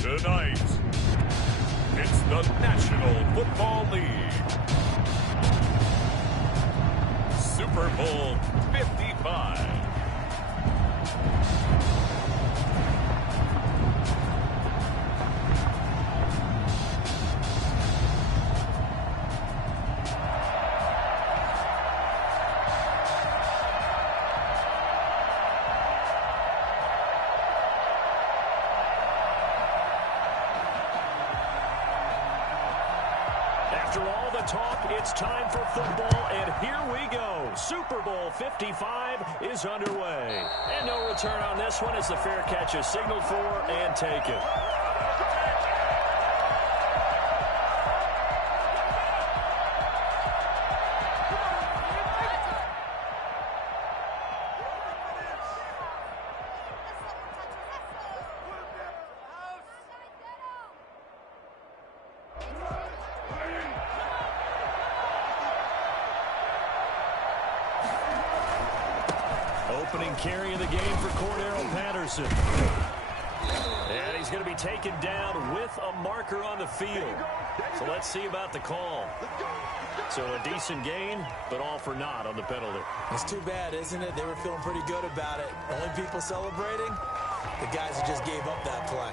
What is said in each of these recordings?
Tonight, it's the National Football League. Super Bowl 55. After all the talk, it's time for football, and here we go. Super Bowl 55 is underway. And no return on this one as the fair catch is signaled for and taken. Opening carry of the game for Cordarrelle Patterson. And he's going to be taken down with a marker on the field. So let's see about the call. So a decent gain, but all for naught on the penalty. It's too bad, isn't it? They were feeling pretty good about it. Only people celebrating? The guys who just gave up that play.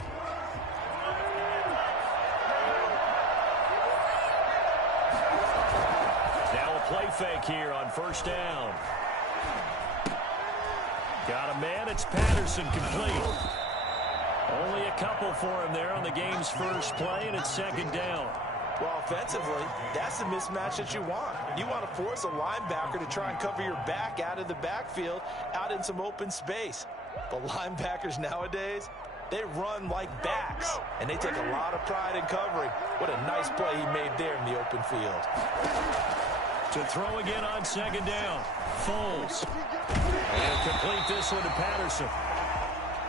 Now a play fake here on first down. Got a man, it's Patterson complete. Only a couple for him there on the game's first play, and it's second down. Well, offensively, that's the mismatch that you want. You want to force a linebacker to try and cover your back out of the backfield, out in some open space. But linebackers nowadays, they run like backs, and they take a lot of pride in covering. What a nice play he made there in the open field. To throw again on second down, Foles. And complete this one to Patterson.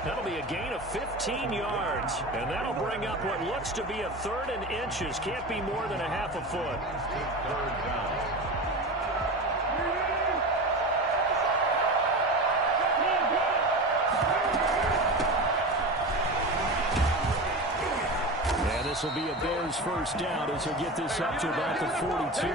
That'll be a gain of 15 yards, and that'll bring up what looks to be a third and inches. Can't be more than a half a foot. And this will be a Bears first down as he'll get this up to about the 42.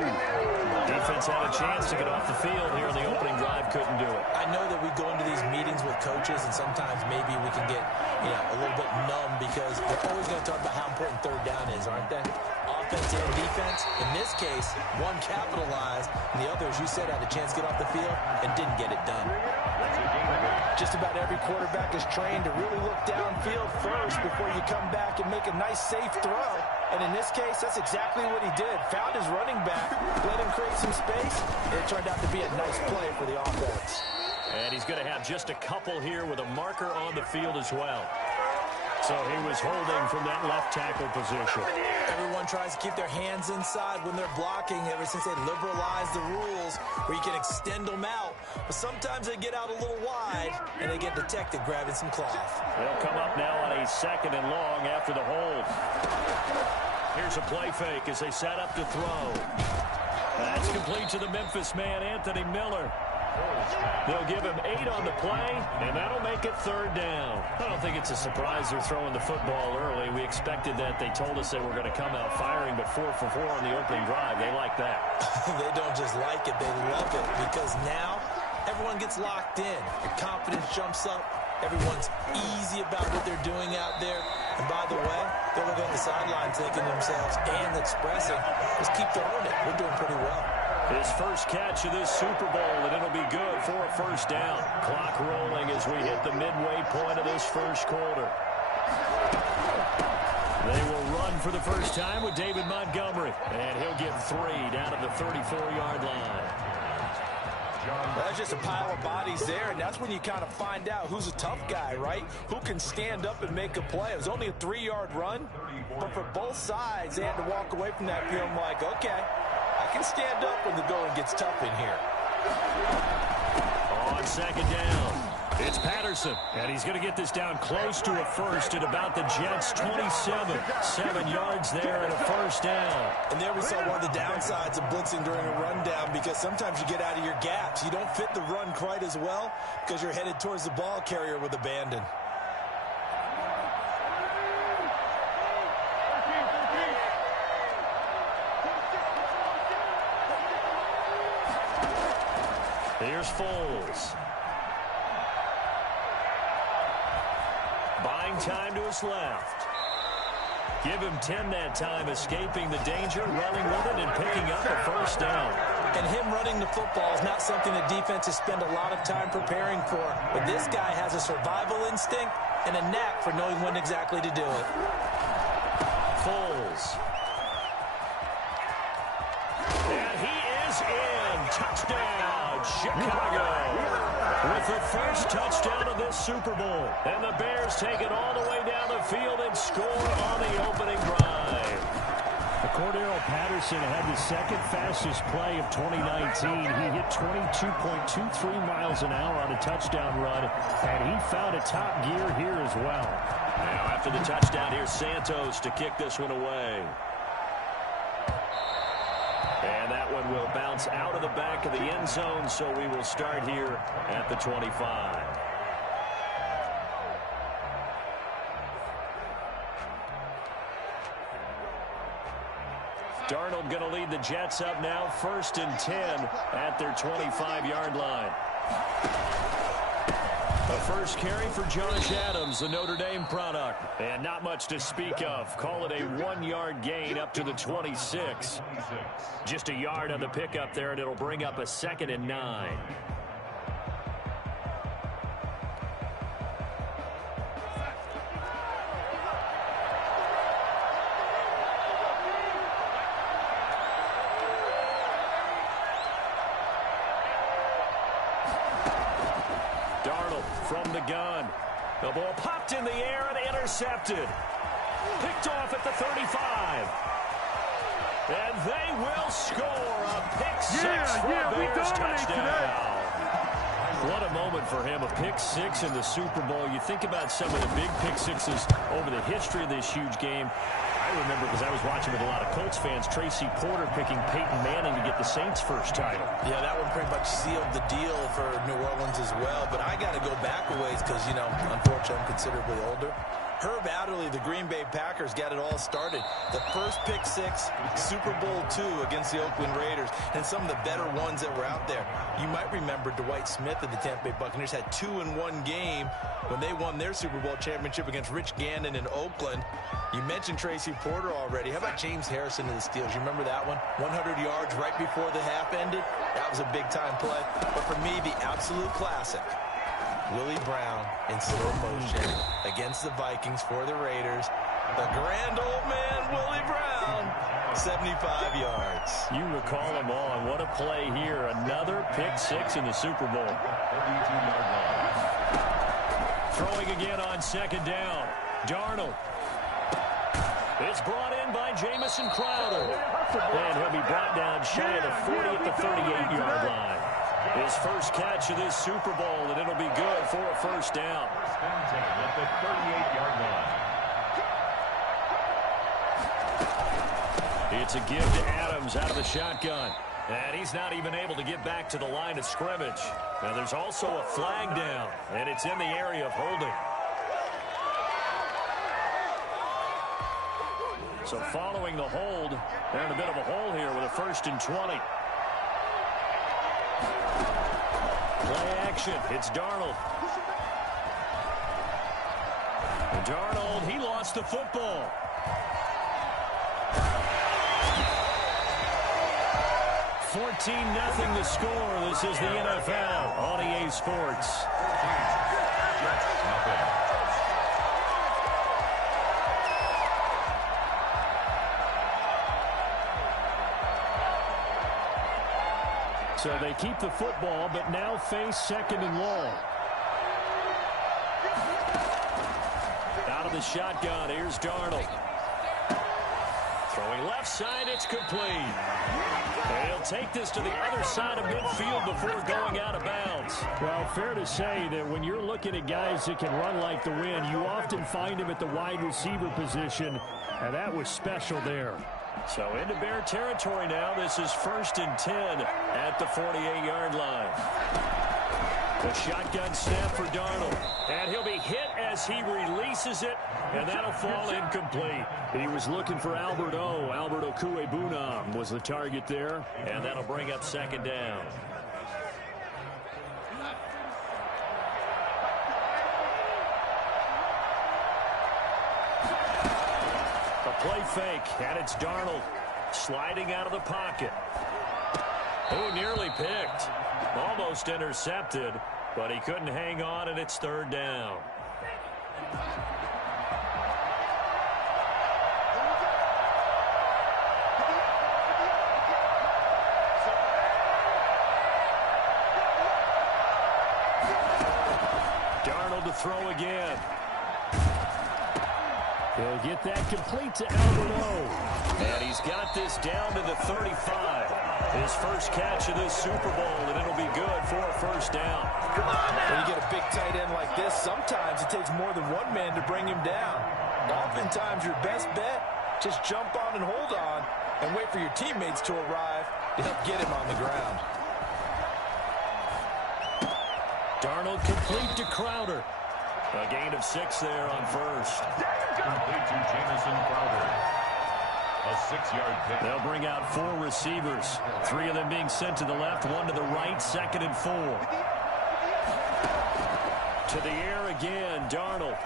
Defense had a chance to get off the field here in the opening drive, couldn't do it. I know that we go into these meetings with coaches, and sometimes maybe we can get a little bit numb because they're always going to talk about how important third down is, aren't they? Offense and defense. In this case, one capitalized, and the other, as you said, had a chance to get off the field and didn't get it done. Just about every quarterback is trained to really look downfield first before you come back and make a nice, safe throw. And in this case, that's exactly what he did. Found his running back, let him create some space, and it turned out to be a nice play for the offense. And he's going to have just a couple here with a marker on the field as well. So he was holding from that left tackle position. Everyone tries to keep their hands inside when they're blocking ever since they liberalized the rules where you can extend them out. But sometimes they get out a little wide and they get detected grabbing some cloth. They'll come up now on a second and long after the hold. Here's a play fake as they set up to throw. That's complete to the Memphis man, Anthony Miller. They'll give him 8 on the play, and that'll make it third down. I don't think it's a surprise they're throwing the football early. We expected that. They told us they were going to come out firing, but 4 for 4 on the opening drive. They like that. They don't just like it, they love it, because now everyone gets locked in. The confidence jumps up. Everyone's easy about what they're doing out there. And by the way, they're looking at the sideline thinking to themselves and expressing, just keep throwing it. We're doing pretty well. His first catch of this Super Bowl, and it'll be good for a first down. Clock rolling as we hit the midway point of this first quarter. They will run for the first time with David Montgomery, and he'll get 3 down at the 34-yard line. That's just a pile of bodies there, and that's when you kind of find out who's a tough guy, right? Who can stand up and make a play. It was only a 3-yard run, but for both sides, they had to walk away from that feeling like, okay, I can stand up when the going gets tough in here. On second down, it's Patterson, and he's going to get this down close to a first at about the Jets' 27. 7 yards there and a first down. And there we saw one of the downsides of blitzing during a rundown, because sometimes you get out of your gaps. You don't fit the run quite as well because you're headed towards the ball carrier with abandon. Here's Foles. Buying time to his left. Give him 10 that time, escaping the danger, running with it, and picking up a first down. And him running the football is not something that defenses spend a lot of time preparing for. But this guy has a survival instinct and a knack for knowing when exactly to do it. Foles. And he is in. Touchdown, Chicago. With the first touchdown of this Super Bowl. And the Bears take it all the way down the field and score on the opening drive. Cordero Patterson had the second fastest play of 2019. He hit 22.23 miles an hour on a touchdown run, and he found a top gear here as well. Now after the touchdown, here's Santos to kick this one away. And that one will bounce out of the back of the end zone, so we will start here at the 25. Darnold going to lead the Jets up now, 1st and 10 at their 25-yard line. The first carry for Josh Adams, the Notre Dame product. And not much to speak of. Call it a 1-yard gain up to the 26. Just a yard on the pickup there, and it'll bring up a 2nd and 9. From the gun. The ball popped in the air and intercepted. Picked off at the 35. And they will score a pick six for a Bears touchdown. What a moment for him, a pick six in the Super Bowl. You think about some of the big pick sixes over the history of this huge game. I remember, because I was watching with a lot of Colts fans, Tracy Porter picking Peyton Manning to get the Saints' first title. Yeah, that one pretty much sealed the deal for New Orleans as well. But I got to go back a ways because, you know, unfortunately I'm considerably older. Herb Adderley, the Green Bay Packers, got it all started. The first pick six, Super Bowl II against the Oakland Raiders, and some of the better ones that were out there. You might remember Dwight Smith of the Tampa Bay Buccaneers had 2-in-1 game when they won their Super Bowl championship against Rich Gannon in Oakland. You mentioned Tracy Porter already. How about James Harrison of the Steelers? You remember that one? 100 yards right before the half ended? That was a big-time play. But for me, the absolute classic, Willie Brown in slow motion against the Vikings for the Raiders. The grand old man, Willie Brown, 75 yards. You recall them on. What a play here. Another pick six in the Super Bowl. Throwing again on 2nd down. Darnold. It's brought in by Jamison Crowder. And he'll be brought down shy of the 40 at the 38-yard line. His first catch of this Super Bowl, and it'll be good for a first down. At the 38-yard line. It's a give to Adams out of the shotgun. And he's not even able to get back to the line of scrimmage. Now there's also a flag down, and it's in the area of holding. So following the hold, they're in a bit of a hole here with a 1st and 20. Play action. It's Darnold. And Darnold, he lost the football. 14-0 the score. This is the NFL on EA Sports. So they keep the football, but now face 2nd and long. Out of the shotgun, here's Darnold. Throwing left side, it's complete. And he'll take this to the other side of midfield before going out of bounds. Well, fair to say that when you're looking at guys that can run like the wind, you often find him at the wide receiver position, and that was special there. So into Bear territory now. This is 1st and 10 at the 48-yard line. The shotgun snap for Darnold. And he'll be hit as he releases it, and that'll fall incomplete. He was looking for Albert O. Albert Okwuegbunam was the target there, and that'll bring up 2nd down. play fake, and it's Darnold sliding out of the pocket. Oh, nearly picked. Almost intercepted, but he couldn't hang on, and it's third down. Darnold to throw again. He'll get that complete to Alberto. And he's got this down to the 35. His first catch of this Super Bowl, and it'll be good for a first down. Come on now. When you get a big tight end like this, sometimes it takes more than one man to bring him down. Oftentimes, your best bet, just jump on and hold on and wait for your teammates to arrive to help get him on the ground. Darnold complete to Crowder. A gain of 6 there on first. Complete to Jamison Crowder. A 6-yard pick. They'll bring out 4 receivers. 3 of them being sent to the left, 1 to the right, 2nd and 4. To the air again, Darnold.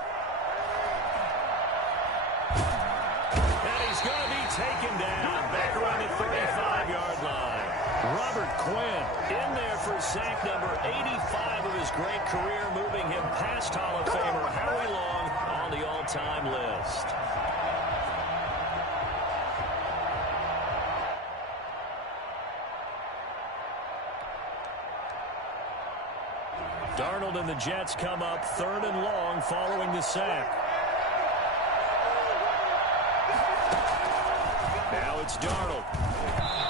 And he's going to be taken down back around the 35-yard line. Robert Quinn in there for sack number 85 of his great career, moving him past Hall of Famer Howie Long on the all-time list. Darnold and the Jets come up 3rd and long following the sack. Now it's Darnold.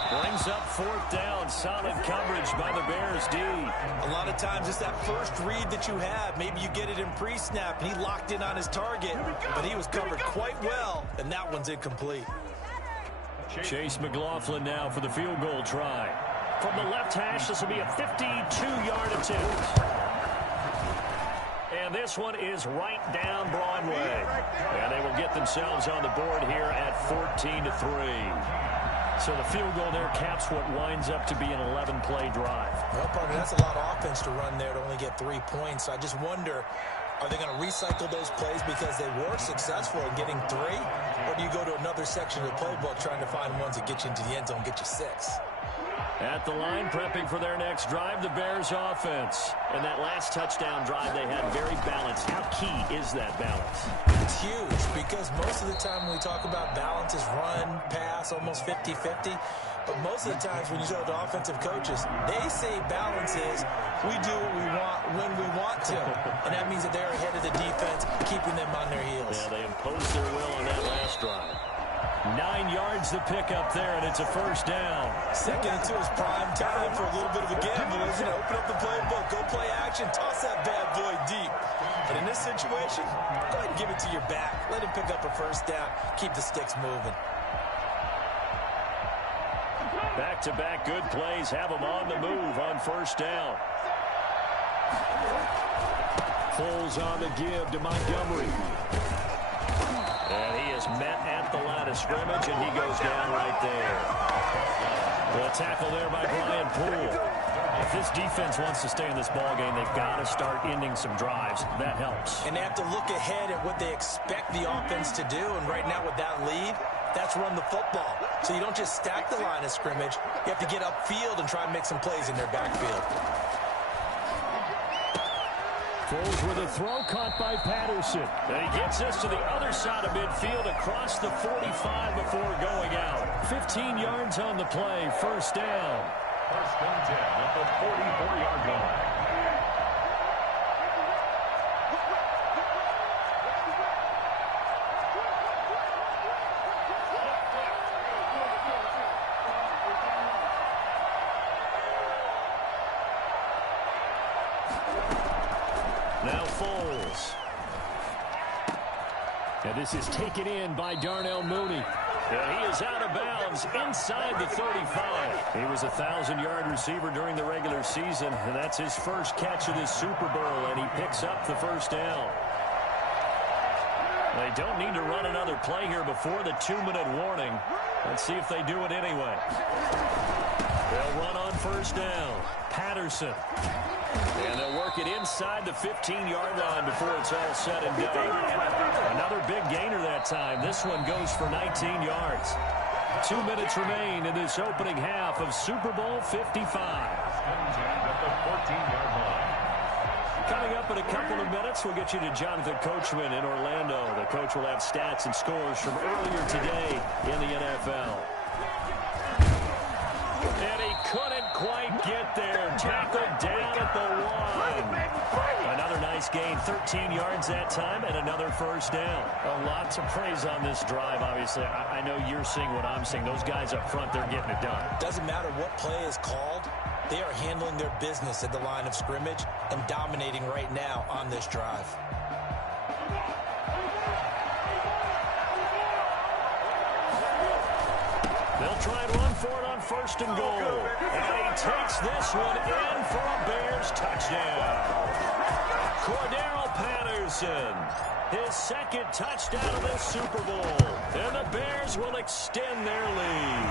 Brings up 4th down. Solid coverage by the Bears D. A lot of times it's that first read that you have. Maybe you get it in pre-snap. He locked in on his target, but he was covered quite well, and that one's incomplete. Chase McLaughlin now for the field goal try. From the left hash, this will be a 52-yard attempt. And this one is right down Broadway. And they will get themselves on the board here at 14-3. So the field goal there caps what winds up to be an 11-play drive. Well, partner, that's a lot of offense to run there to only get 3 points. I just wonder, are they going to recycle those plays because they were successful in getting 3? Or do you go to another section of the playbook trying to find ones that get you into the end zone and get you 6? At the line, prepping for their next drive, the Bears offense. And that last touchdown drive they had very balanced. How key is that balance? It's huge because most of the time when we talk about balance is run, pass, almost 50-50. But most of the times when you talk to offensive coaches, they say balance is we do what we want when we want to. And that means that they're ahead of the defense, keeping them on their heels. Yeah, they imposed their will on that last drive. 9 yards to pick up there, and it's a first down. 2nd and 2 is prime time for a little bit of a gamble, isn't it? Open up the playbook, go play action, toss that bad boy deep. But in this situation, go ahead and give it to your back. Let him pick up a first down. Keep the sticks moving. Back-to-back good plays have them on the move on first down. Foles on the give to Montgomery. And he is met at the line of scrimmage, and he goes down right there. Well, a tackle there by Brian Poole. If this defense wants to stay in this ballgame, they've got to start ending some drives. That helps. And they have to look ahead at what they expect the offense to do. And right now with that lead, that's run the football. So you don't just stack the line of scrimmage. You have to get upfield and try and make some plays in their backfield. Foles with a throw caught by Patterson. And he gets us to the other side of midfield across the 45 before going out. 15 yards on the play. First down. 1st and 10 at the 44-yard line. Now Foles. And this is taken in by Darnell Mooney. And he is out of bounds inside the 35. He was a 1,000-yard receiver during the regular season, and that's his first catch of this Super Bowl, and he picks up the first down. They don't need to run another play here before the 2-minute warning. Let's see if they do it anyway. They'll run on first down. Patterson. And they'll work it inside the 15-yard line before it's all said and done. Another big gainer there. that time. This one goes for 19 yards. 2 minutes remain in this opening half of Super Bowl 55. At the 14-yard line. Coming up in a couple of minutes, we'll get you to Jonathan Coachman in Orlando. The coach will have stats and scores from earlier today in the NFL. And he couldn't quite get there. Tackled down at the 1. Another nice gain, 13 yards that time, and another first down. A lot to praise on this drive, obviously. I know you're seeing what I'm seeing. Those guys up front, they're getting it done. Doesn't matter what play is called. They are handling their business at the line of scrimmage and dominating right now on this drive. They'll try and run for it on 1st and goal. And he takes this one in for a Bears touchdown. Cordero Patterson, his second touchdown of this Super Bowl. And the Bears will extend their lead.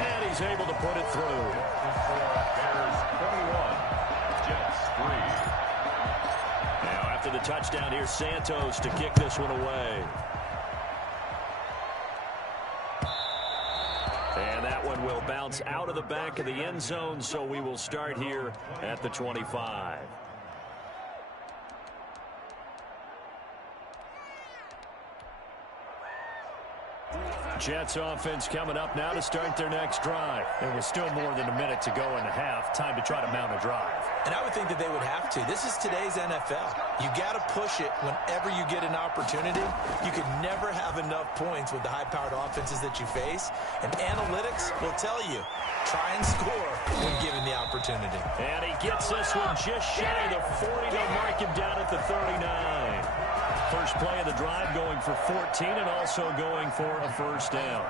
And he's able to put it through. Bears 21, Jets 3. Now after the touchdown, here's Santos to kick this one away. And that one will bounce out of the back of the end zone, so we will start here at the 25. Jets offense coming up now to start their next drive. And with still more than a minute to go in the half, time to try to mount a drive. And I would think that they would have to. This is today's NFL. You got to push it whenever you get an opportunity. You can never have enough points with the high-powered offenses that you face. And analytics will tell you, try and score when given the opportunity. And he gets this one just shy of the 40. They'll mark him down at the 39. First play of the drive going for 14 and also going for a first down.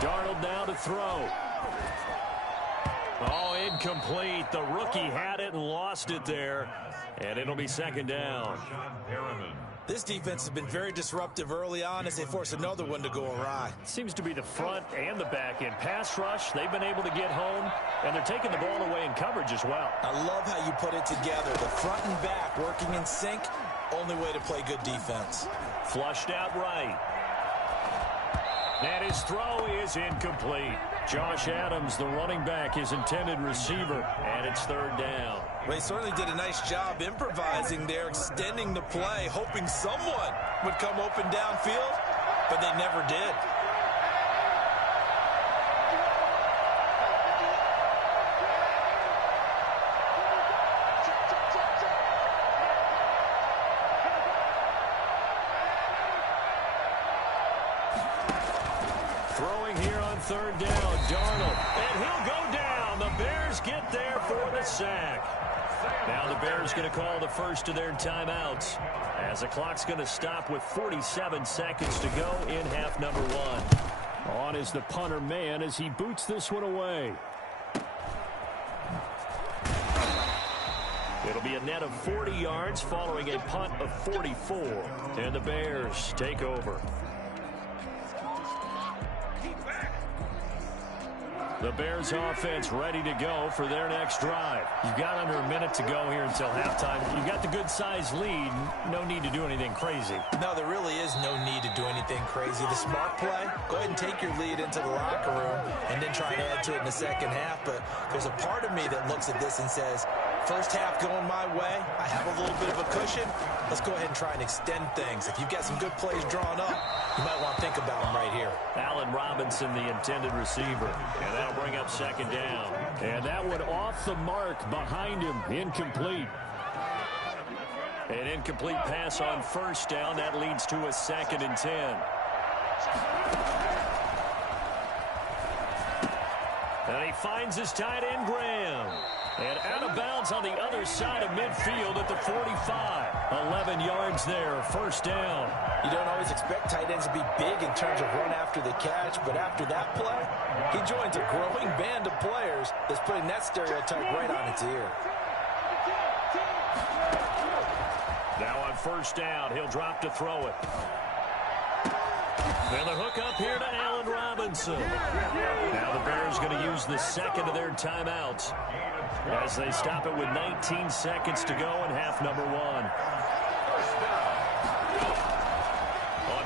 Darnold now to throw. Oh, incomplete. The rookie had it and lost it there. And it'll be second down. This defense has been very disruptive early on as they force another one to go awry. Seems to be the front and the back end. Pass rush, they've been able to get home, and they're taking the ball away in coverage as well. I love how you put it together. The front and back working in sync, only way to play good defense. Flushed out right. And his throw is incomplete. Josh Adams, the running back, his intended receiver, and it's third down. Well, he certainly did a nice job improvising there, extending the play, hoping someone would come open downfield, but they never did. Throwing here on third down, Darnold, and he'll go down. The Bears get there for the sack. Now the Bears going to call the first of their timeouts as the clock's going to stop with 47 seconds to go in half number 1. On is the punter man as he boots this one away. It'll be a net of 40 yards following a punt of 44. And the Bears take over. The Bears offense ready to go for their next drive. You've got under a minute to go here until halftime. You've got the good-sized lead. No need to do anything crazy. No, there really is no need to do anything crazy. The smart play, go ahead and take your lead into the locker room and then try and add to it in the second half. But there's a part of me that looks at this and says, first half going my way, I have a little bit of a cushion. Let's go ahead and try and extend things. If you've got some good plays drawn up, you might want to think about them right here. Allen Robinson, the intended receiver. And that'll bring up second down. And that one off the mark behind him. Incomplete. An incomplete pass on first down. That leads to a 2nd and 10. And he finds his tight end, Graham. And out of bounds on the other side of midfield at the 45. 11 yards there, first down. You don't always expect tight ends to be big in terms of run after the catch, but after that play, he joins a growing band of players that's putting that stereotype right on its ear. Now on first down, he'll drop to throw it. And the hook up here to Allen Robinson. Now the Bears going to use the second of their timeouts as they stop it with 19 seconds to go in half number 1.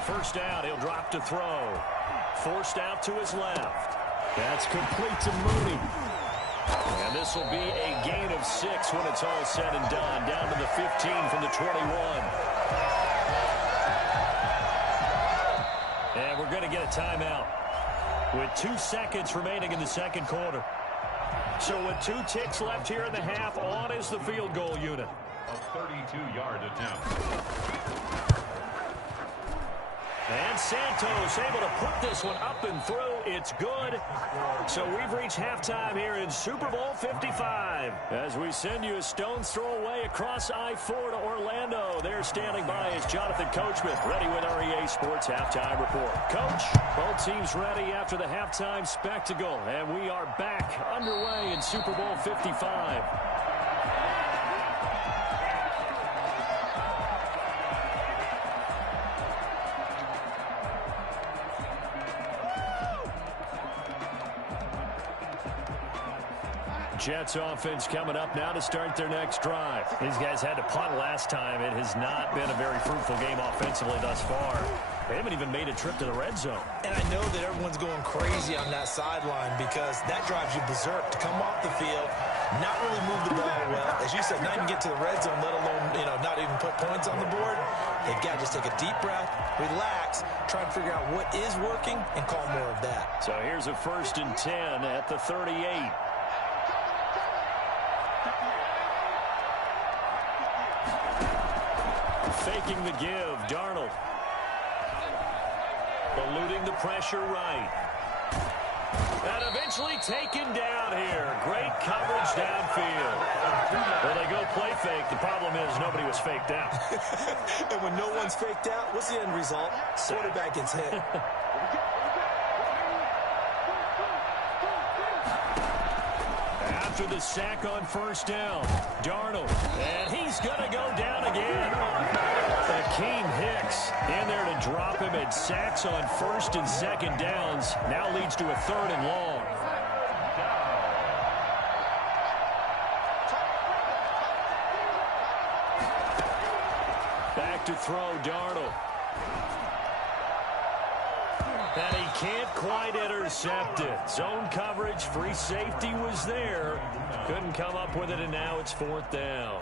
first down. He'll drop to throw. Forced out to his left. That's complete to Mooney. And this will be a gain of 6 when it's all said and done. Down to the 15 from the 21. And we're going to get a timeout with 2 seconds remaining in the second quarter. So with 2 ticks left here in the half, on is the field goal unit. A 32-yard attempt. And Santos able to put this one up and through. It's good. So we've reached halftime here in Super Bowl 55. As we send you a stone's throw away across I-4 to Orlando. There standing by is Jonathan Coachman, ready with our EA Sports Halftime Report. Coach, both teams ready after the halftime spectacle. And we are back underway in Super Bowl 55. Jets offense coming up now to start their next drive. These guys had to punt last time. It has not been a very fruitful game offensively thus far. They haven't even made a trip to the red zone. And I know that everyone's going crazy on that sideline because that drives you berserk to come off the field, not really move the ball well. As you said, not even get to the red zone, let alone, not even put points on the board. They've got to just take a deep breath, relax, try and figure out what is working, and call more of that. So here's a 1st and 10 at the 38. Faking the give, Darnold. Eluding the pressure right. And eventually taken down here. Great coverage downfield. Well, they go play fake. The problem is nobody was faked out. And when no one's faked out, what's the end result? Quarterback gets hit. After the sack on 1st down, Darnold, and he's going to go down again. Akeem Hicks in there to drop him, and sacks on 1st and 2nd downs now leads to a 3rd and long. Back to throw, Darnold. And he can't quite intercept it. Zone coverage, free safety was there. Couldn't come up with it, and now it's 4th down.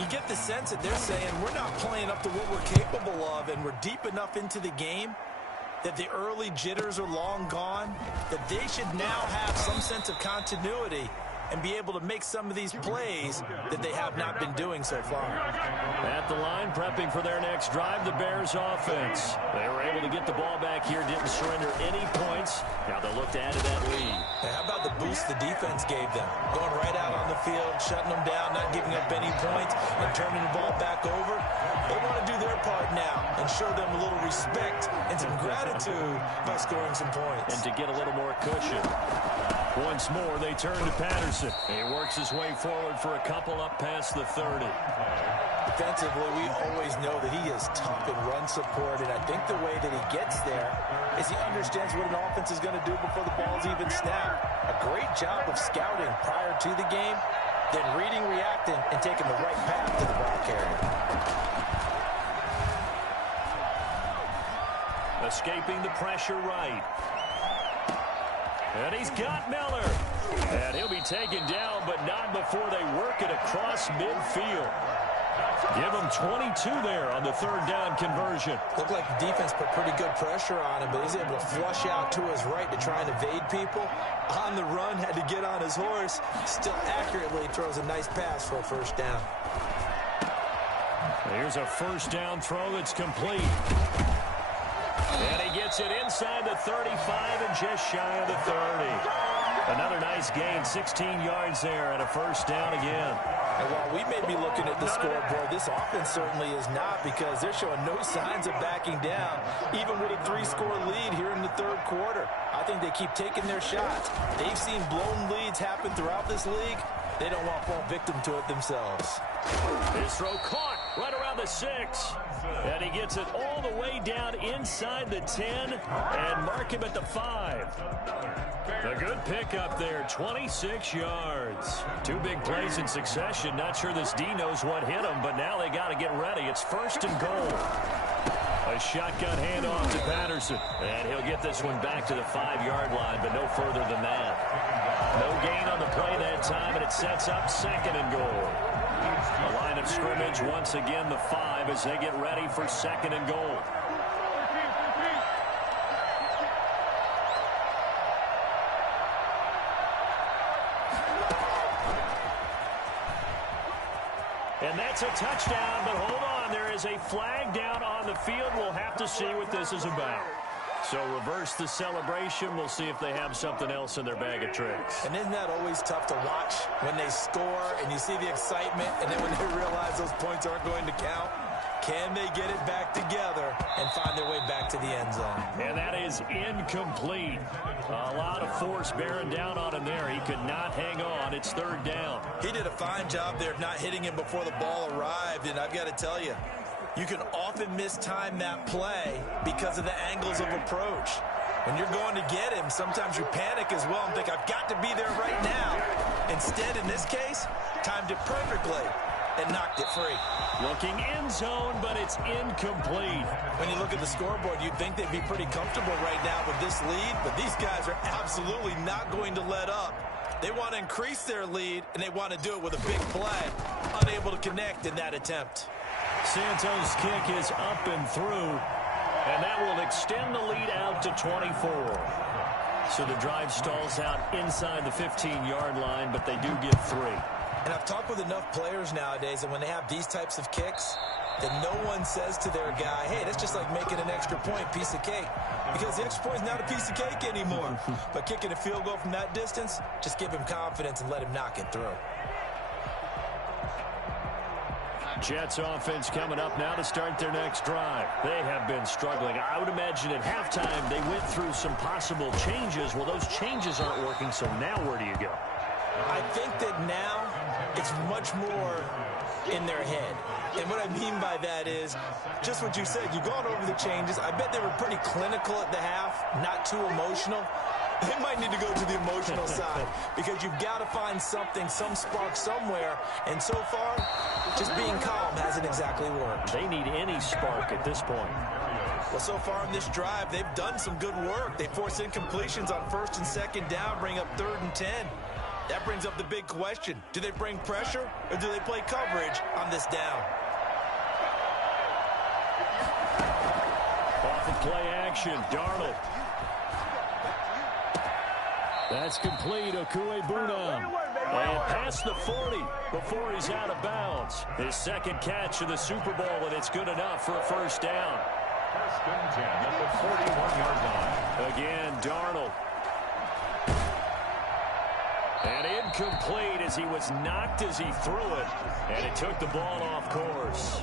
You get the sense that they're saying we're not playing up to what we're capable of, and we're deep enough into the game that the early jitters are long gone, that they should now have some sense of continuity and be able to make some of these plays that they have not been doing so far. At the line, prepping for their next drive, the Bears offense. They were able to get the ball back here, didn't surrender any points. Now they'll look to add to that lead. Hey, how about the boost the defense gave them? Going right out on the field, shutting them down, not giving up any points, and turning the ball back over. They want to do their part now and show them a little respect and some gratitude by scoring some points. And to get a little more cushion. Once more, they turn to Patterson. He works his way forward for a couple up past the 30. Defensively, we always know that he is tough in run support, and I think the way that he gets there is he understands what an offense is going to do before the ball's even snapped. A great job of scouting prior to the game, then reading, reacting, and taking the right path to the ball carrier. Escaping the pressure right. And he's got Miller. And he'll be taken down, but not before they work it across midfield. Give him 22 there on the 3rd down conversion. Looked like the defense put pretty good pressure on him, but he's able to flush out to his right to try and evade people. On the run, had to get on his horse. Still accurately throws a nice pass for a 1st down. Here's a 1st down throw that's complete. And he gets it inside the 35 and just shy of the 30. Another nice gain, 16 yards there, and a 1st down again. And while we may be looking at the scoreboard, this offense certainly is not, because they're showing no signs of backing down, even with a 3-score lead here in the 3rd quarter. I think they keep taking their shots. They've seen blown leads happen throughout this league. They don't want to fall victim to it themselves. His throw caught right around the 6. And he gets it all the way down inside the 10 and mark him at the 5. A good pickup there, 26 yards. 2 big plays in succession. Not sure this D knows what hit him, but now they got to get ready. It's 1st and goal. A shotgun handoff to Patterson. And he'll get this one back to the 5-yard line, but no further than that. No gain on the play that time, and it sets up 2nd and goal. The line of scrimmage, once again, the 5 as they get ready for 2nd and goal. And that's a touchdown, but hold on. There is a flag down on the field. We'll have to see what this is about. So reverse the celebration. We'll see if they have something else in their bag of tricks. And isn't that always tough to watch when they score and you see the excitement, and then when they realize those points aren't going to count? Can they get it back together and find their way back to the end zone? And that is incomplete. A lot of force bearing down on him there. He could not hang on. It's 3rd down. He did a fine job there of not hitting him before the ball arrived, and I've got to tell you, you can often mistime that play because of the angles of approach. When you're going to get him, sometimes you panic as well and think, I've got to be there right now. Instead, in this case, timed it perfectly and knocked it free. Looking end zone, but it's incomplete. When you look at the scoreboard, you'd think they'd be pretty comfortable right now with this lead, but these guys are absolutely not going to let up. They want to increase their lead, and they want to do it with a big play. Unable to connect in that attempt. Santos' kick is up and through, and that will extend the lead out to 24. So the drive stalls out inside the 15-yard line, but they do get 3. And I've talked with enough players nowadays, and when they have these types of kicks, that no one says to their guy, hey, that's just like making an extra point, piece of cake. Because the extra point is not a piece of cake anymore. But kicking a field goal from that distance, just give him confidence and let him knock it through. Jets offense coming up now to start their next drive. They have been struggling. I would imagine at halftime they went through some possible changes. Well, those changes aren't working, so now where do you go? I think that now it's much more in their head. And what I mean by that is just what you said. You've gone over the changes. I bet they were pretty clinical at the half, not too emotional. They might need to go to the emotional side because you've got to find something, some spark somewhere. And so far, just being calm hasn't exactly worked. They need any spark at this point. Well, so far in this drive, they've done some good work. They force incompletions on 1st and 2nd down, bring up 3rd and 10. That brings up the big question. Do they bring pressure or do they play coverage on this down? Off of play action, Darnold. That's complete, Okuegbuna. And past the 40 before he's out of bounds. His 2nd catch of the Super Bowl, and it's good enough for a 1st down. 1st and 10 at the 41-yard line. Again, Darnold. And incomplete as he was knocked as he threw it. And it took the ball off course.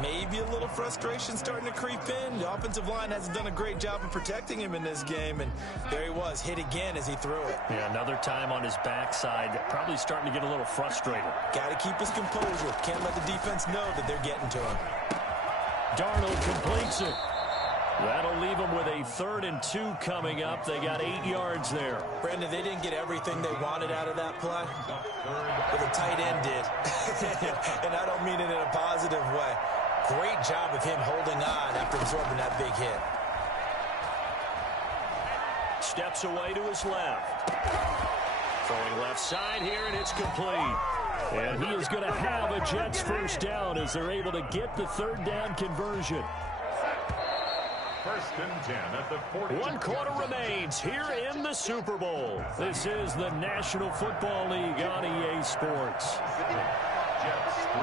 Maybe a little frustration starting to creep in. The offensive line hasn't done a great job of protecting him in this game, and there he was, hit again as he threw it. Yeah, another time on his backside, probably starting to get a little frustrated. Got to keep his composure. Can't let the defense know that they're getting to him. Darnold completes it. That'll leave them with a 3rd and 2 coming up. They got 8 yards there. Brandon, they didn't get everything they wanted out of that play, but the tight end did. And I don't mean it in a positive way. Great job of him holding on after absorbing that big hit. Steps away to his left. Throwing left side here, and it's complete. And he is going to have a Jets 1st down as they're able to get the 3rd down conversion. 1st and 10 at the 40. 1 quarter remains here in the Super Bowl. This is the National Football League on EA Sports. Jets 3.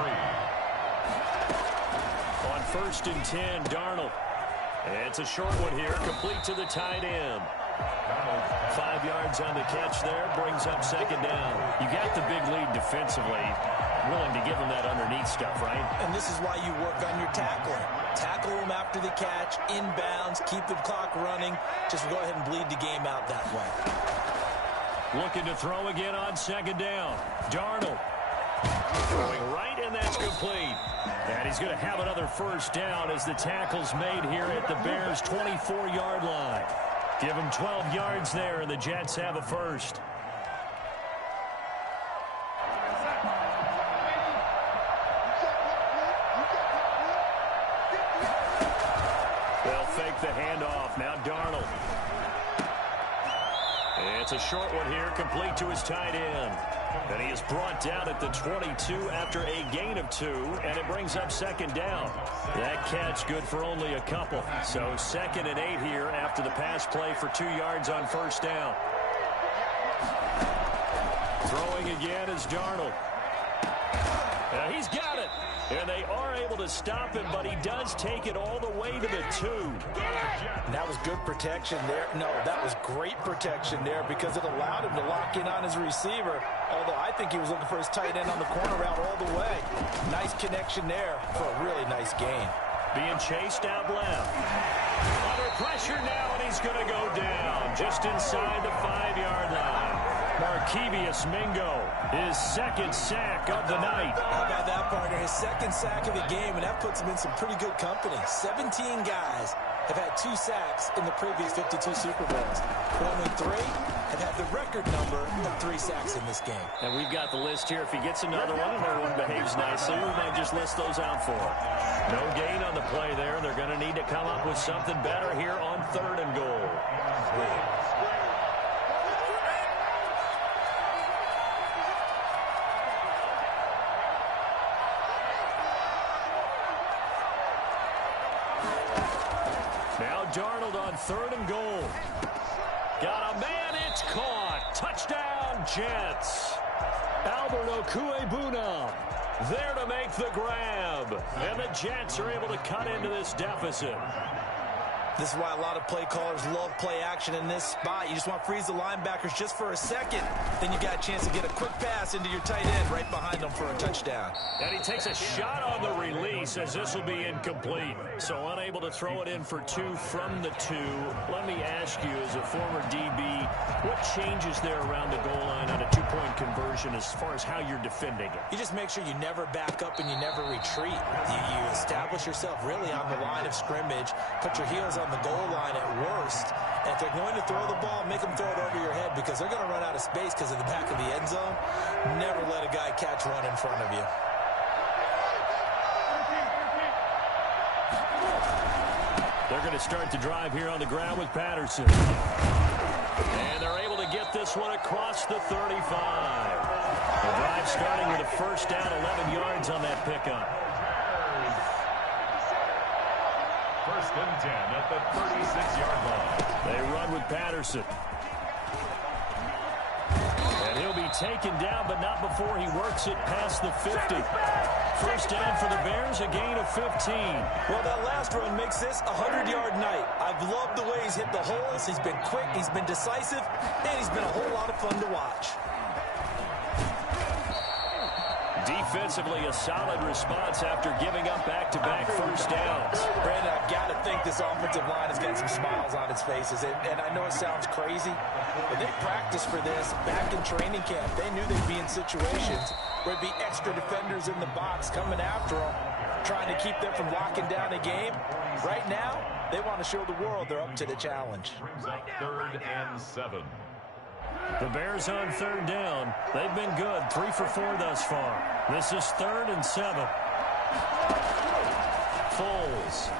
On 1st and 10, Darnold. It's a short one here, complete to the tight end. 5 yards on the catch there, brings up 2nd down. You got the big lead defensively. Willing to give them that underneath stuff, right? And this is why you work on your tackling. Tackle them after the catch, inbounds, keep the clock running. Just go ahead and bleed the game out that way. Looking to throw again on 2nd down. Darnold. Throwing right, and that's complete. And he's going to have another 1st down as the tackle's made here at the Bears' 24-yard line. Give him 12 yards there, and the Jets have a 1st. fake the handoff. Now Darnold. It's a short one here, complete to his tight end. And he is brought down at the 22 after a gain of 2, and it brings up second down. That catch good for only a couple. So 2nd and 8 here after the pass play for 2 yards on first down. Throwing again is Darnold. Now he's got it. And they are able to stop him, but he does take it all the way to the 2. And that was good protection there. No, that was great protection there because it allowed him to lock in on his receiver. Although I think he was looking for his tight end on the corner route all the way. Nice connection there for a really nice gain. Being chased out left. Under pressure now, and he's going to go down just inside the 5-yard line. Markevious Mingo, his 2nd sack of the night. How about that, partner? His 2nd sack of the game, and that puts him in some pretty good company. 17 guys have had 2 sacks in the previous 52 Super Bowls. But only 3 have had the record number of 3 sacks in this game. And we've got the list here. If he gets another one and everyone behaves nicely, we might just list those out for him. No gain on the play there. They're going to need to come up with something better here on 3rd and goal. Now Darnold on 3rd and goal. Got a man, it's caught. Touchdown, Jets. Albert Okwuegbunam there to make the grab. And the Jets are able to cut into this deficit. This is why a lot of play callers love play action in this spot. You just want to freeze the linebackers just for a second. Then you got a chance to get a quick pass into your tight end right behind them for a touchdown. And he takes a shot on the release as this will be incomplete. So unable to throw it in for 2 from the 2. Let me ask you, as a former DB, what changes there around the goal line on a 2-point conversion as far as how you're defending it? You just make sure you never back up and you never retreat. You establish yourself really on the line of scrimmage, put your heels on the goal line at worst. And if they're going to throw the ball, make them throw it over your head because they're going to run out of space because of the back of the end zone. Never let a guy catch one in front of you. They're going to start the drive here on the ground with Patterson. And they're able to get this one across the 35. The drive starting with a first down, 11 yards on that pickup. 1st and 10 at the 36-yard line. They run with Patterson. And he'll be taken down, but not before he works it past the 50. First down for the Bears, a gain of 15. Well, that last run makes this a 100-yard night. I've loved the way he's hit the holes. He's been quick, he's been decisive, and he's been a whole lot of fun to watch. Defensively, a solid response after giving up back-to-back first downs. Brandon, I've got to think this offensive line has got some smiles on its faces. And I know it sounds crazy, but they practiced for this back in training camp. They knew they'd be in situations where there'd be extra defenders in the box coming after them, trying to keep them from locking down a game. Right now, they want to show the world they're up to the challenge. Brings up 3rd and 7. The Bears on 3rd down. They've been good, 3 for 4 thus far. This is 3rd and 7. Foles.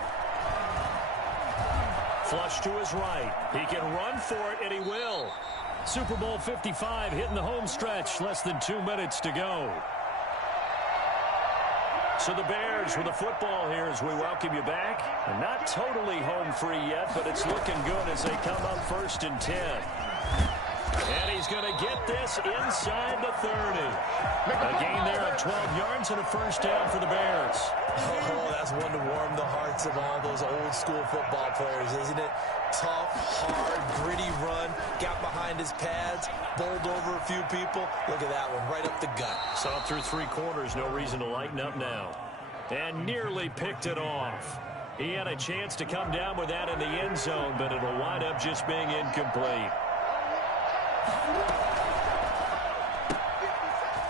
Flush to his right. He can run for it, and he will. Super Bowl 55 hitting the home stretch. Less than 2 minutes to go. So the Bears with the football here as we welcome you back. And not totally home free yet, but it's looking good as they come up 1st and 10. And he's going to get this inside the 30. A gain there of 12 yards and a first down for the Bears. Oh, that's one to warm the hearts of all those old school football players, isn't it? Tough, hard, gritty run. Got behind his pads, bowled over a few people. Look at that one, right up the gut. Saw it through 3 quarters, no reason to lighten up now. And nearly picked it off. He had a chance to come down with that in the end zone, but it'll wind up just being incomplete.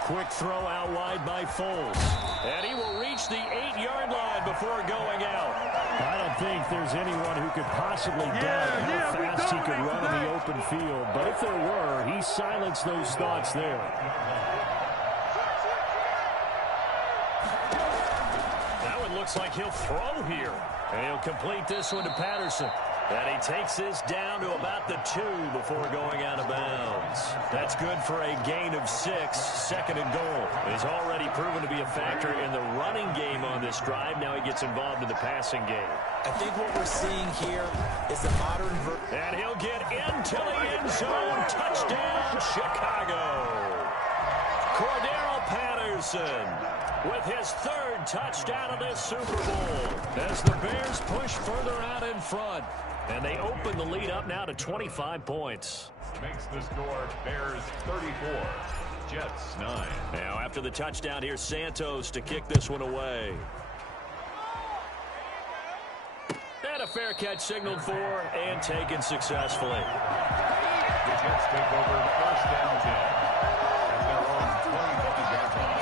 Quick throw out wide by Foles. And he will reach the 8-yard line before going out. I don't think there's anyone who could possibly doubt how fast he could run in the open field. But if there were, he silenced those thoughts there. looks like he'll throw here. And he'll complete this one to Patterson. And he takes this down to about the 2 before going out of bounds. That's good for a gain of 6, 2nd and goal. He's already proven to be a factor in the running game on this drive. Now he gets involved in the passing game. I think what we're seeing here is the modern version. And he'll get into the end zone. Touchdown, Chicago. Cordero Patterson with his 3rd touchdown of this Super Bowl as the Bears push further out in front. And they open the lead up now to 25 points. Makes the score Bears 34, Jets 9. Now after the touchdown, here's Santos to kick this one away. And a fair catch signaled for and taken successfully. The Jets take over 1st down 10 at their own 25-yard line.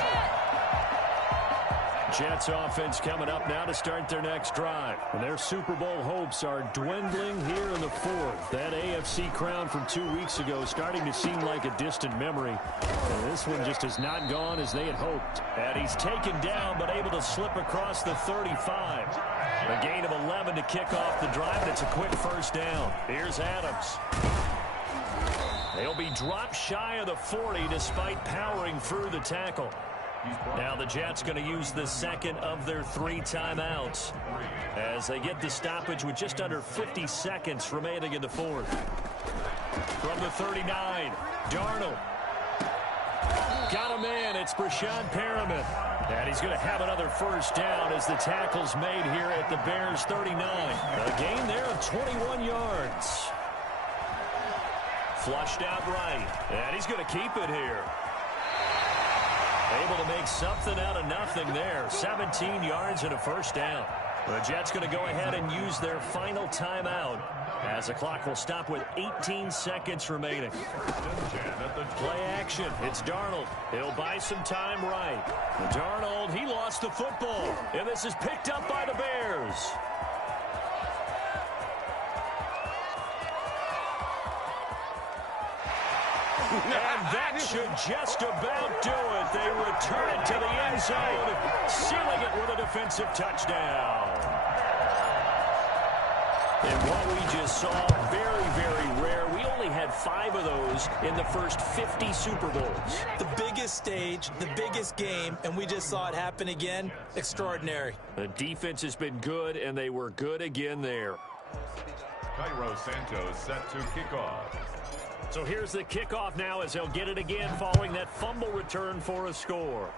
Jets offense coming up now to start their next drive. And their Super Bowl hopes are dwindling here in the 4th. That AFC crown from 2 weeks ago starting to seem like a distant memory. And this one just has not gone as they had hoped. And he's taken down but able to slip across the 35. A gain of 11 to kick off the drive, and it's a quick 1st down. Here's Adams. They'll be dropped shy of the 40 despite powering through the tackle. Now the Jets going to use the 2nd of their 3 timeouts as they get the stoppage with just under 50 seconds remaining in the 4th. From the 39, Darnold. Got him in. It's Brashad Perriman. And he's going to have another 1st down as the tackle's made here at the Bears 39. A gain there of 21 yards. Flushed out right. And he's going to keep it here. Able to make something out of nothing there. 17 yards and a 1st down. The Jets going to go ahead and use their final timeout as the clock will stop with 18 seconds remaining. Play action. It's Darnold. He'll buy some time right. Darnold, he lost the football. And this is picked up by the Bears. And that should just about do it. They return it to the end zone, sealing it with a defensive touchdown. And what we just saw, very, very rare. We only had 5 of those in the first 50 Super Bowls. The biggest stage, the biggest game, and we just saw it happen again. Extraordinary. The defense has been good, and they were good again there. Cairo Santos set to kick off. So here's the kickoff now as they'll get it again following that fumble return for a score.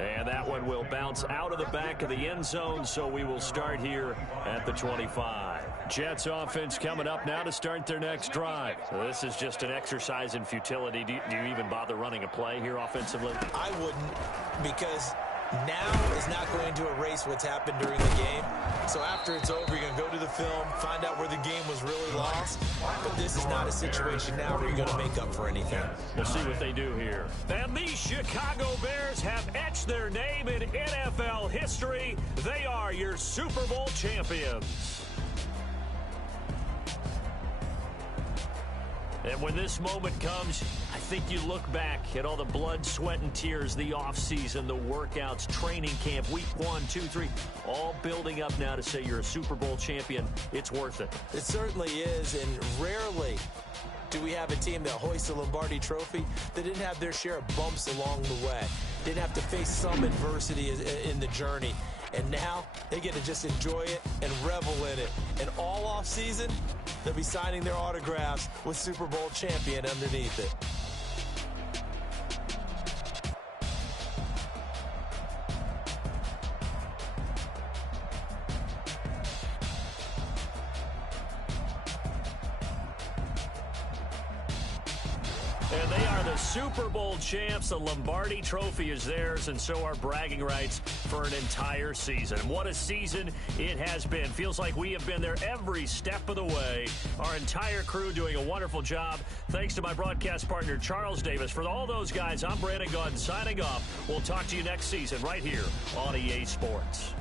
And that one will bounce out of the back of the end zone, so we will start here at the 25. Jets offense coming up now to start their next drive. So this is just an exercise in futility. Do you even bother running a play here offensively? I wouldn't, because now is not going to erase what's happened during the game. So after it's over, you're going to go to the film, find out where the game was really lost. But this is not a situation now where you're going to make up for anything. We'll see what they do here. And the Chicago Bears have etched their name in NFL history. They are your Super Bowl champions. And when this moment comes, I think you look back at all the blood, sweat, and tears, the offseason, the workouts, training camp, week 1, 2, 3, all building up now to say you're a Super Bowl champion. It's worth it. It certainly is, and rarely do we have a team that hoists a Lombardi trophy that didn't have their share of bumps along the way, didn't have to face some adversity in the journey. And now they get to just enjoy it and revel in it. And all offseason, they'll be signing their autographs with Super Bowl champion underneath it. And they are the Super Bowl champs. The Lombardi Trophy is theirs, and so are bragging rights for an entire season. What a season it has been. Feels like we have been there every step of the way. Our entire crew doing a wonderful job. Thanks to my broadcast partner, Charles Davis. For all those guys, I'm Brandon Gaudin signing off. We'll talk to you next season right here on EA Sports.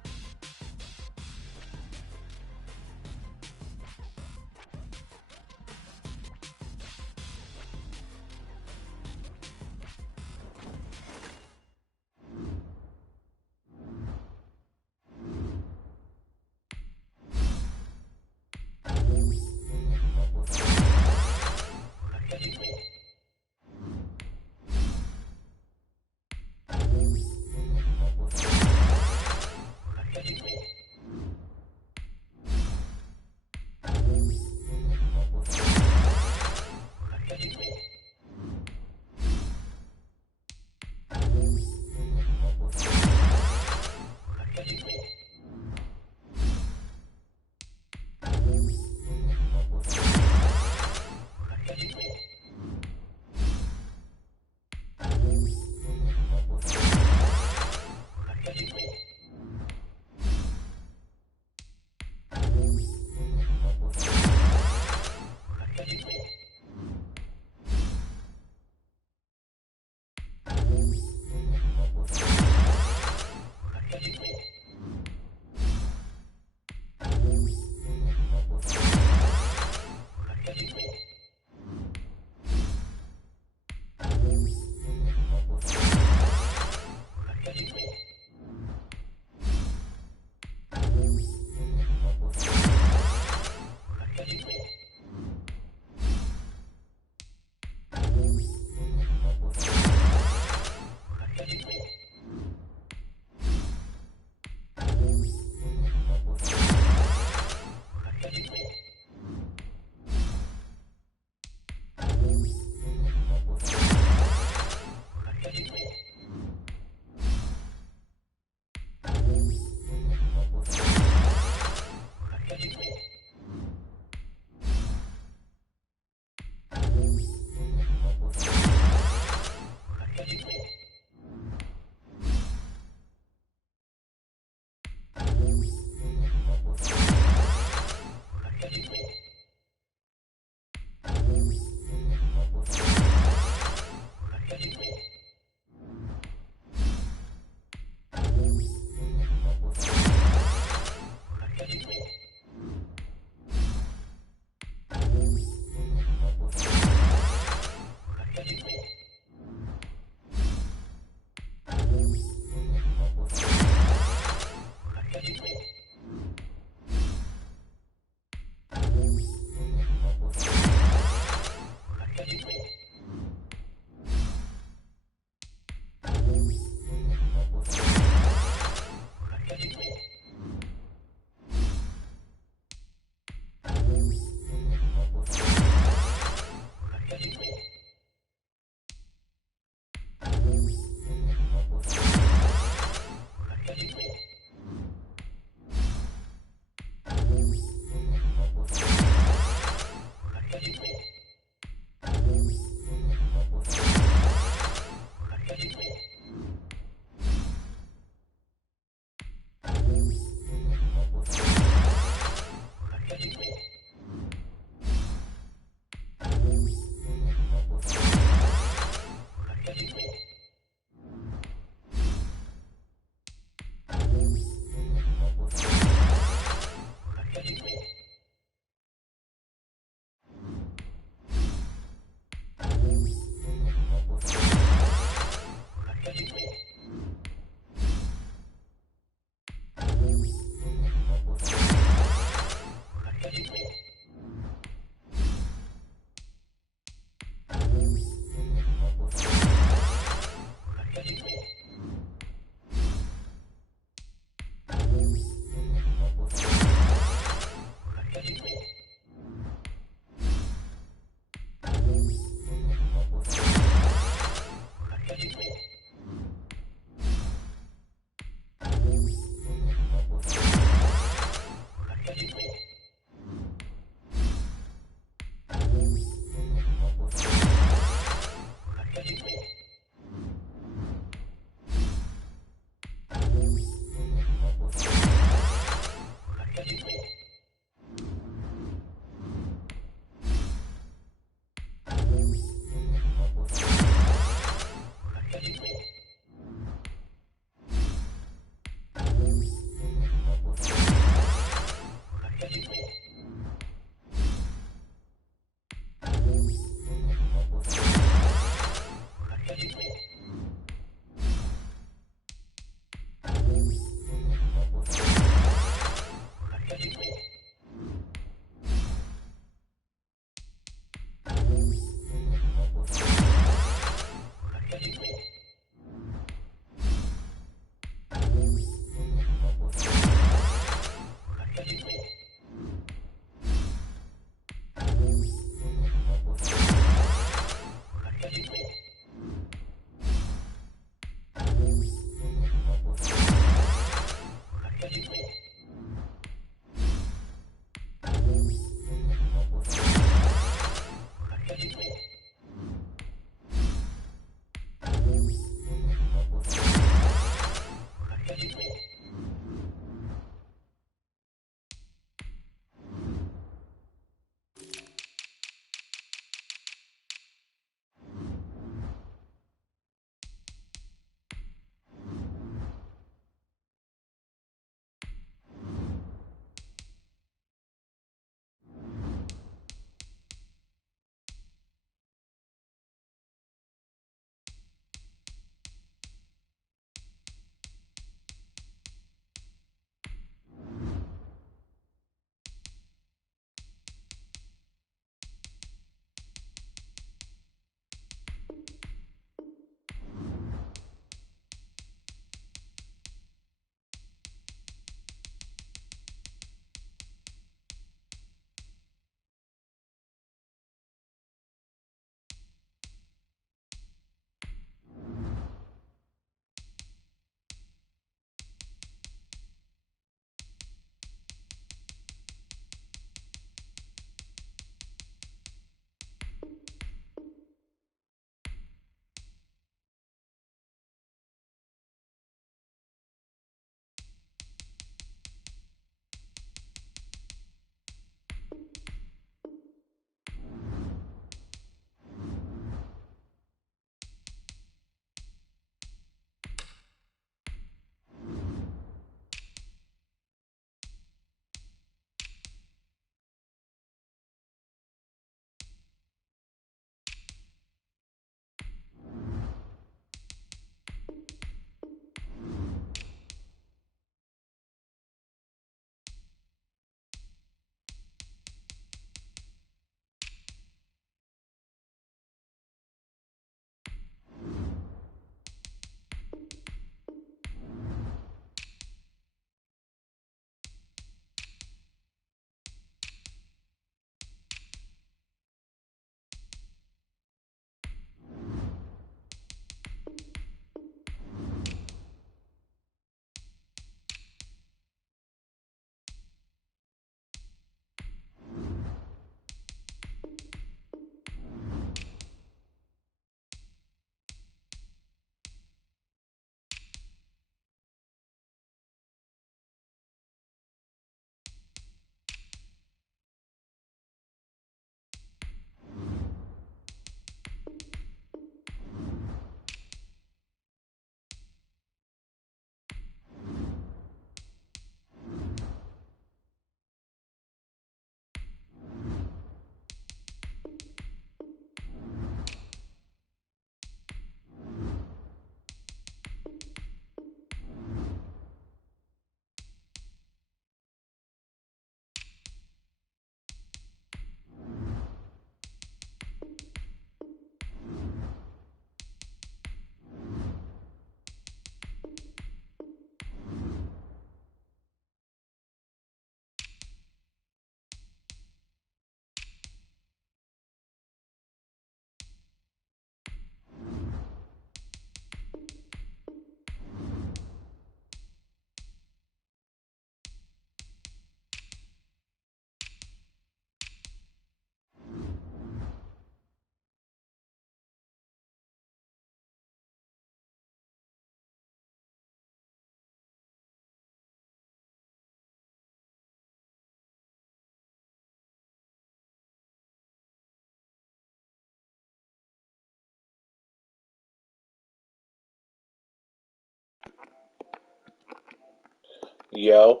Yo,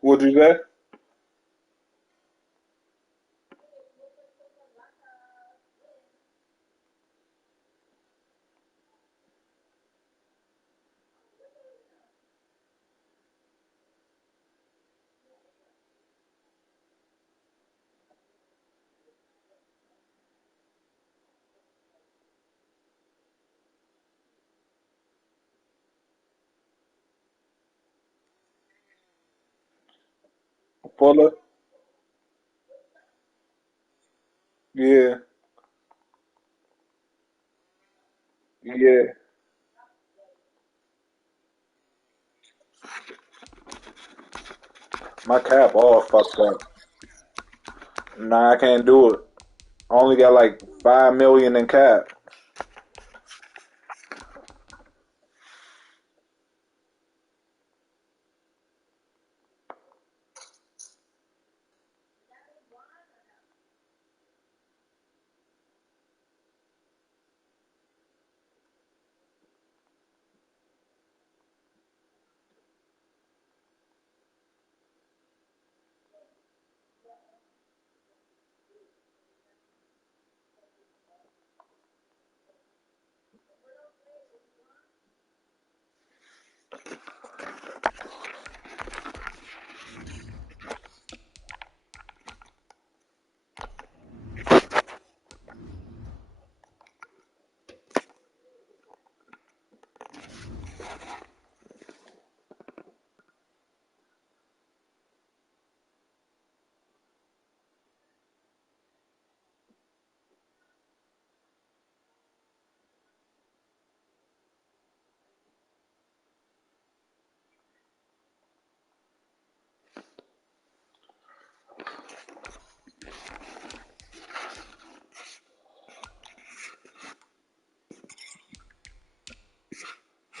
what'd you say? Fuller? Yeah, yeah. My cap all fucked up. Nah, I can't do it. I only got like 5 million in cap.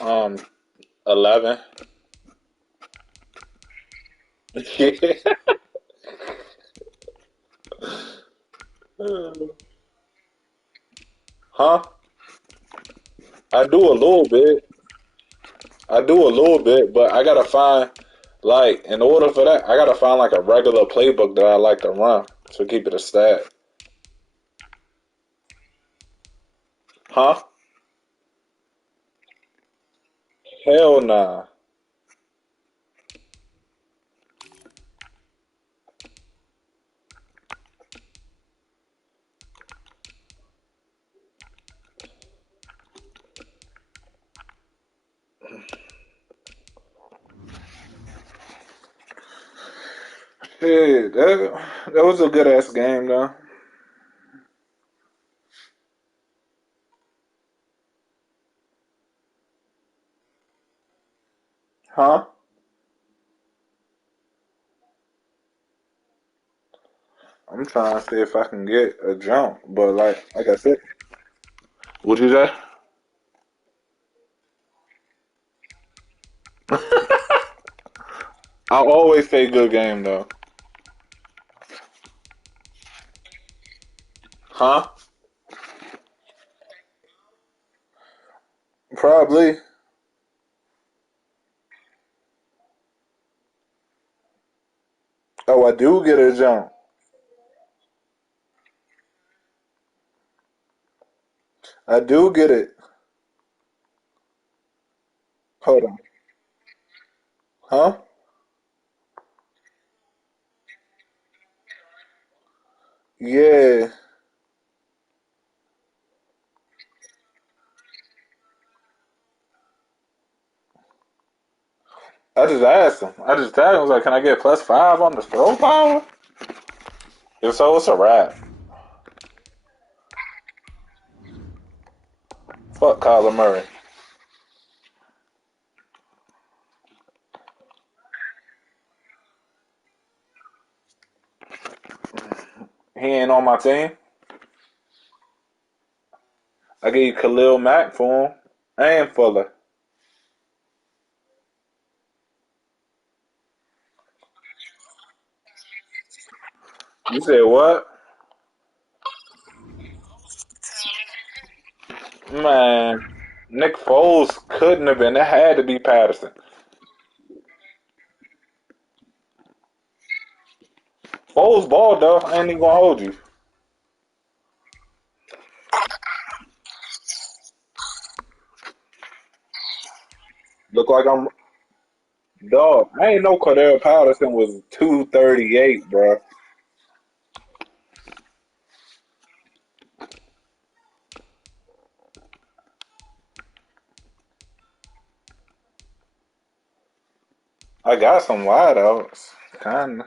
Um, 11. Huh? I do a little bit. I do a little bit, but I gotta find like in order for that, I gotta find like a regular playbook that I like to run to keep it a stat. Huh? Hell nah. Hey, that was a good ass game though. Huh? I'm trying to see if I can get a jump, but like I said, what you say? I always say good game though. Huh? Probably. Oh, I do get a jump. I do get it. Hold on. Huh? Yeah. I just asked him. I just tagged him. I was like, can I get +5 on the throw power? If so, it's a wrap. Fuck Kyler Murray. He ain't on my team. I gave Khalil Mack for him and Fuller. You said what? Man, Nick Foles couldn't have been. It had to be Patterson. Foles ball though. I ain't even gonna hold you. Look like I'm dog. I ain't know Cordell Patterson was 238, bro. I got some wideouts, kinda.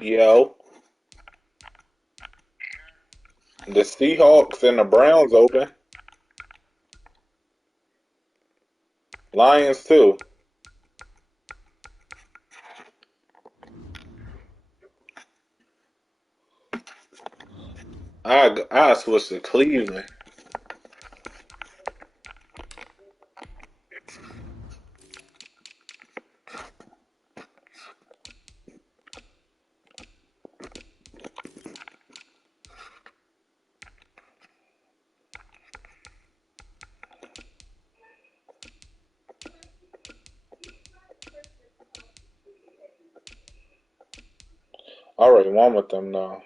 Yo, the Seahawks and the Browns open. Lions too. I switch to Cleveland. I already won with them now.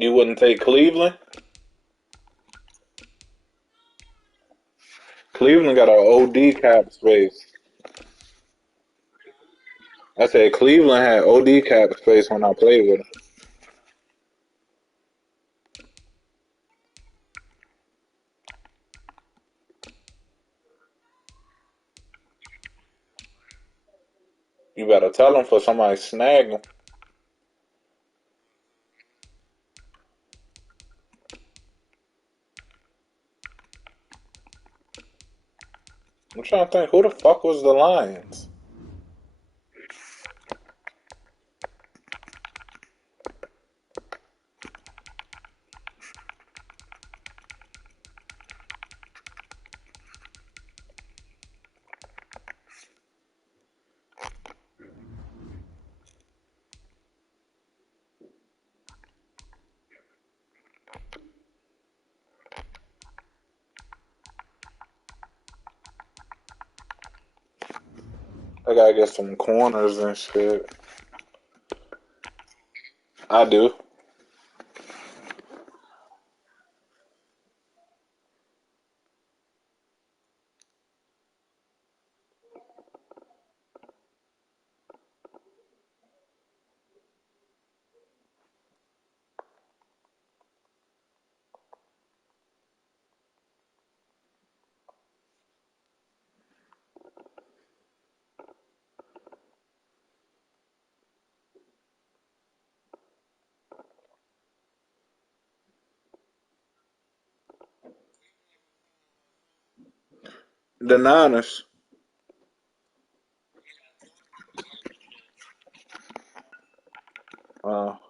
You wouldn't take Cleveland? Cleveland got an OD cap space. I said Cleveland had OD cap space when I played with them. You better tell them for somebody snag them. I'm trying to think, who the fuck was the Lions? I gotta get some corners and shit. I do. The Niners.